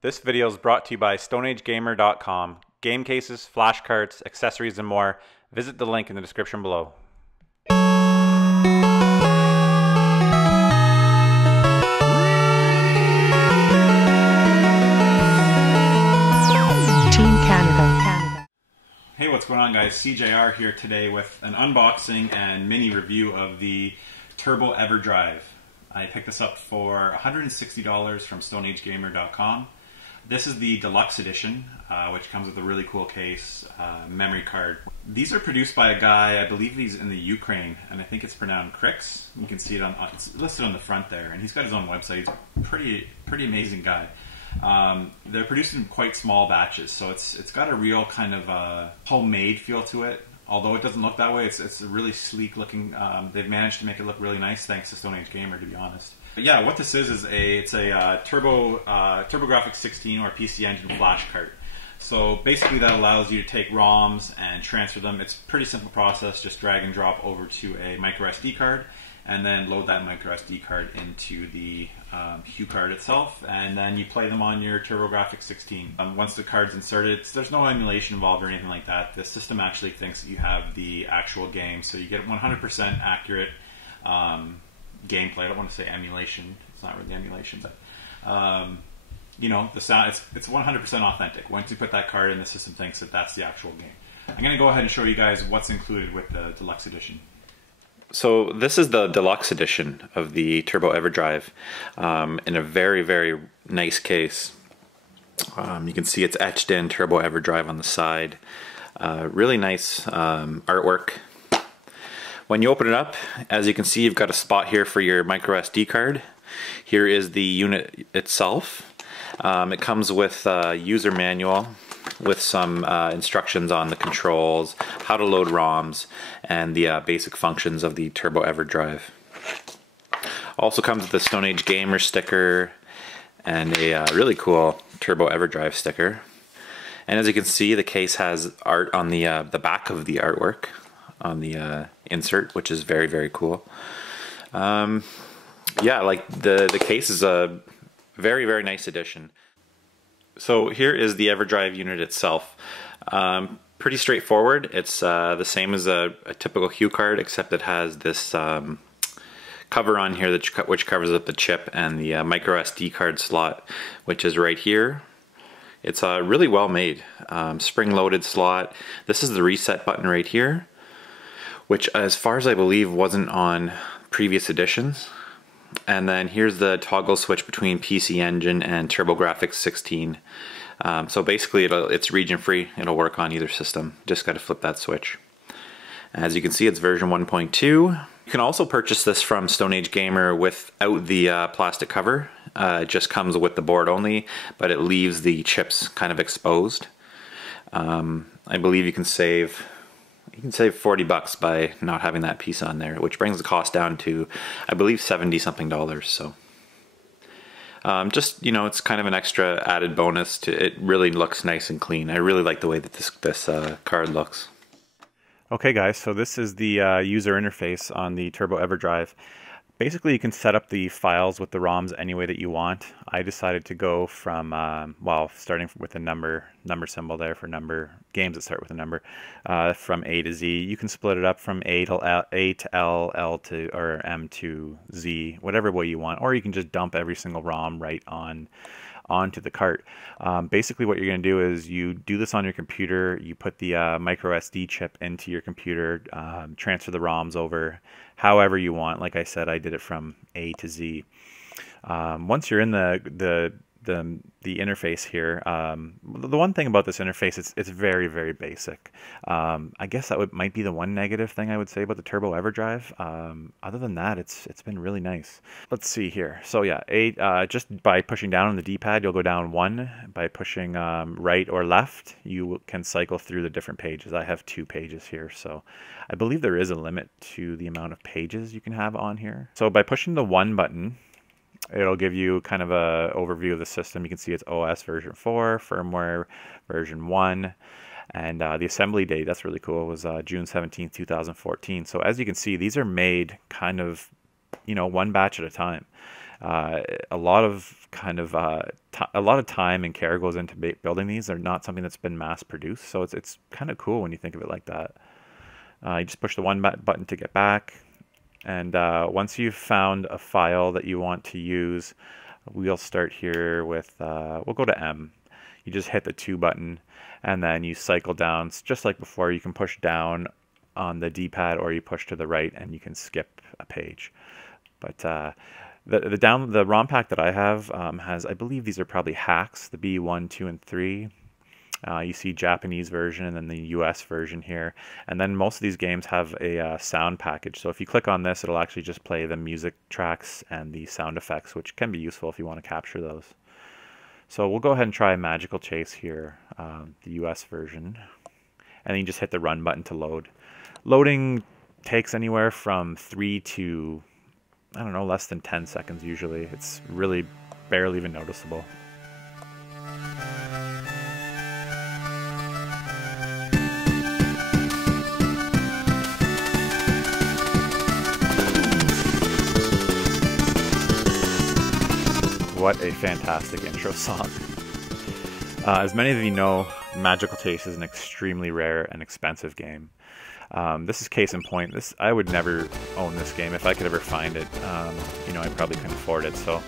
This video is brought to you by StoneAgeGamer.com. Game cases, flash cards, accessories, and more. Visit the link in the description below. Team Canada. Hey, what's going on, guys? CJR here today with an unboxing and mini review of the Turbo EverDrive. I picked this up for $160 from StoneAgeGamer.com. This is the Deluxe edition, which comes with a really cool case, memory card. These are produced by a guy, I believe he's in the Ukraine, and I think it's pronounced Krix. You can see it on, it's listed on the front there, and he's got his own website. He's a pretty amazing guy. They're produced in quite small batches, so it's got a real kind of homemade feel to it. Although it doesn't look that way, it's a really sleek looking. They've managed to make it look really nice, thanks to Stone Age Gamer, to be honest. But yeah, what this is it's a TurboGrafx 16 or PC Engine flash card. So basically, that allows you to take ROMs and transfer them. It's a pretty simple process. Just drag and drop over to a micro SD card, and then load that micro SD card into the Hue card itself, and then you play them on your TurboGrafx 16. Once the card's inserted, there's no emulation involved or anything like that. The system actually thinks that you have the actual game, so you get 100% accurate gameplay. I don't want to say emulation. It's not really emulation, but you know, the sound. It's 100% authentic. Once you put that card in, the system thinks that that's the actual game. I'm going to go ahead and show you guys what's included with the Deluxe edition. So this is the Deluxe edition of the Turbo EverDrive in a very nice case. You can see it's etched in Turbo EverDrive on the side. Really nice artwork. When you open it up, as you can see, you've got a spot here for your micro SD card. Here is the unit itself. It comes with a user manual with some instructions on the controls, how to load ROMs, and the basic functions of the Turbo EverDrive. Also comes with the Stone Age Gamer sticker and a really cool Turbo EverDrive sticker. And as you can see, the case has art on the back of the artwork on the insert, which is very cool. Yeah, like the case is a very nice addition. So here is the EverDrive unit itself. Pretty straightforward. It's the same as a typical Hue card, except it has this cover on here which covers up the chip, and the micro SD card slot, which is right here. It's really well made. Spring-loaded slot. This is the reset button right here, which, as far as I believe, wasn't on previous editions. And then here's the toggle switch between PC Engine and TurboGrafx 16. So basically it's region free. It'll work on either system. Just got to flip that switch. As you can see, it's version 1.2. You can also purchase this from Stone Age Gamer without the plastic cover. It just comes with the board only, but it leaves the chips kind of exposed. I believe you can save 40 bucks by not having that piece on there, which brings the cost down to, I believe, $70-something. So just, you know, it's kind of an extra added bonus to it. Really looks nice and clean. I really like the way that this card looks. Okay guys, so this is the user interface on the Turbo EverDrive. Basically, you can set up the files with the ROMs any way that you want. I decided to go from, well, starting with a number symbol there for games that start with a number, from A to Z. You can split it up from A to L, L to, or M to Z, whatever way you want. Or you can just dump every single ROM right onto the cart. Basically what you're going to do is you do this on your computer, you put the micro SD chip into your computer, transfer the ROMs over however you want. Like I said, I did it from A to Z. Once you're in the interface here, the one thing about this interface, it's very basic. I guess that might be the one negative thing I would say about the Turbo EverDrive. Other than that, it's been really nice. Let's see here. So yeah, just by pushing down on the D-pad, you'll go down 1. By pushing right or left, you can cycle through the different pages. I have 2 pages here, so I believe there is a limit to the amount of pages you can have on here. So by pushing the 1 button, it'll give you kind of a overview of the system. You can see it's OS version 4, firmware version 1, and the assembly date, that's really cool, was June 17th, 2014. So as you can see, these are made kind of, you know, one batch at a time. A lot of a lot of time and care goes into building these. They're not something that's been mass produced, so it's kind of cool when you think of it like that. You just push the one button to get back, and once you've found a file that you want to use, we'll start here with we'll go to M. You just hit the 2 button, and then you cycle down just like before. You can push down on the D-pad, or you push to the right and you can skip a page. But the ROM pack that I have has, I believe these are probably hacks, the B1, 2, and 3. You see Japanese version and then the US version here. And then most of these games have a sound package. So if you click on this, it'll actually just play the music tracks and the sound effects, which can be useful if you want to capture those. So we'll go ahead and try Magical Chase here, the US version. And then you just hit the run button to load. Loading takes anywhere from 3 to, I don't know, less than 10 seconds usually. It's really barely even noticeable. What a fantastic intro song. As many of you know, Magical Chase is an extremely rare and expensive game. This is case in point. I would never own this game if I could ever find it. You know, I probably couldn't afford it. So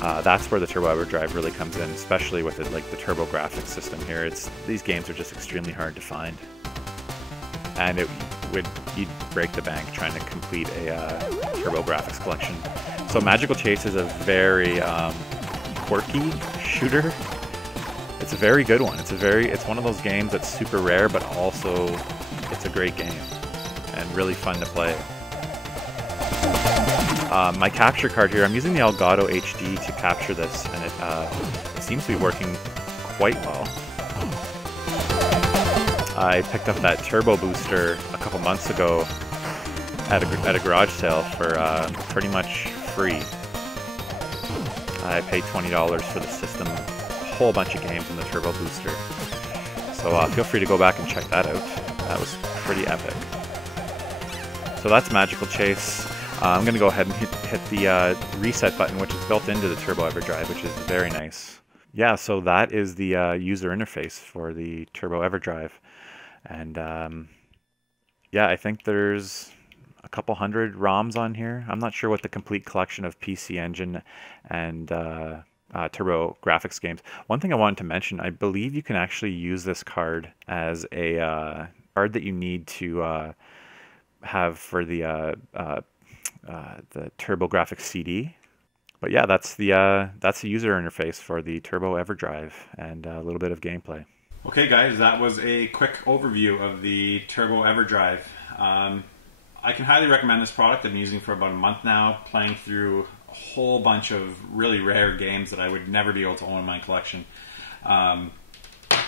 that's where the Turbo EverDrive really comes in, especially with it, like the TurboGrafx system here. These games are just extremely hard to find, and you'd break the bank trying to complete a TurboGrafx collection. So Magical Chase is a very quirky shooter. It's a very good one. It's one of those games that's super rare, but also it's a great game and really fun to play. My capture card here, I'm using the Elgato HD to capture this, and it seems to be working quite well. I picked up that Turbo Booster a couple months ago at a garage sale for pretty much free. I paid $20 for the system, a whole bunch of games in the Turbo Booster. So feel free to go back and check that out. That was pretty epic. So that's Magical Chase. I'm going to go ahead and hit the reset button, which is built into the Turbo EverDrive, which is very nice. Yeah, so that is the user interface for the Turbo EverDrive. And yeah, I think there's a couple hundred ROMs on here. I'm not sure what the complete collection of PC Engine and TurboGrafx games. One thing I wanted to mention, I believe you can actually use this card as a card that you need to have for the TurboGrafx CD. But yeah, that's the user interface for the Turbo EverDrive and a little bit of gameplay. Okay guys, that was a quick overview of the Turbo EverDrive. I can highly recommend this product. I've been using it for about a month now, playing through a whole bunch of really rare games that I would never be able to own in my collection.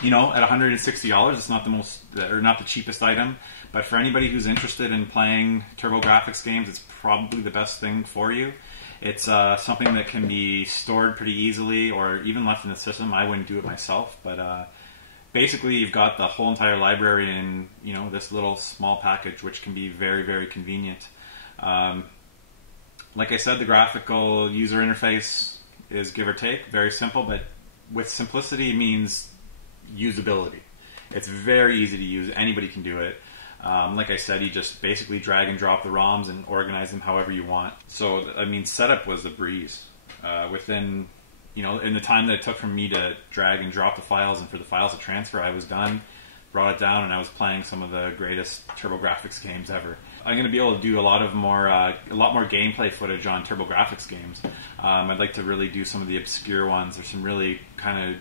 You know, at $160, it's not not the cheapest item, but for anybody who's interested in playing TurboGrafx games, it's probably the best thing for you. It's something that can be stored pretty easily, or even left in the system. I wouldn't do it myself, but basically you've got the whole entire library in, you know, this little small package, which can be very, very convenient. Like I said, the graphical user interface is give or take, very simple, but with simplicity means usability. It's very easy to use. Anybody can do it. Like I said, you just basically drag and drop the ROMs and organize them however you want. So, I mean, setup was a breeze. Within, you know, in the time that it took for me to drag and drop the files and for the files to transfer, I was done, brought it down, and I was playing some of the greatest TurboGrafx games ever. I'm going to be able to do a lot more gameplay footage on TurboGrafx games. I'd like to really do some of the obscure ones. There's some really kind of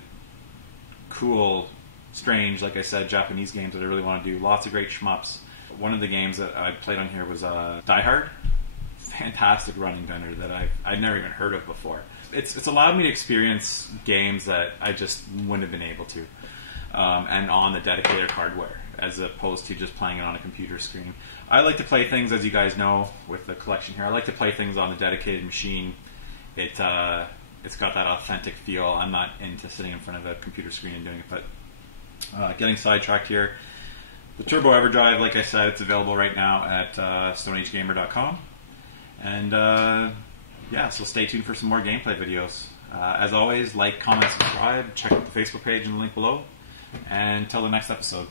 cool, strange, like I said, Japanese games that I really want to do. Lots of great shmups. One of the games that I played on here was Die Hard. Fantastic running gunner that I'd never even heard of before. It's allowed me to experience games that I just wouldn't have been able to, and on the dedicated hardware, as opposed to just playing it on a computer screen. I like to play things, as you guys know, with the collection here. I like to play things on a dedicated machine. It's got that authentic feel. I'm not into sitting in front of a computer screen and doing it, but getting sidetracked here. The Turbo EverDrive, like I said, it's available right now at stoneagegamer.com. And yeah, so stay tuned for some more gameplay videos. As always, like, comment, subscribe, check out the Facebook page in the link below, and until the next episode.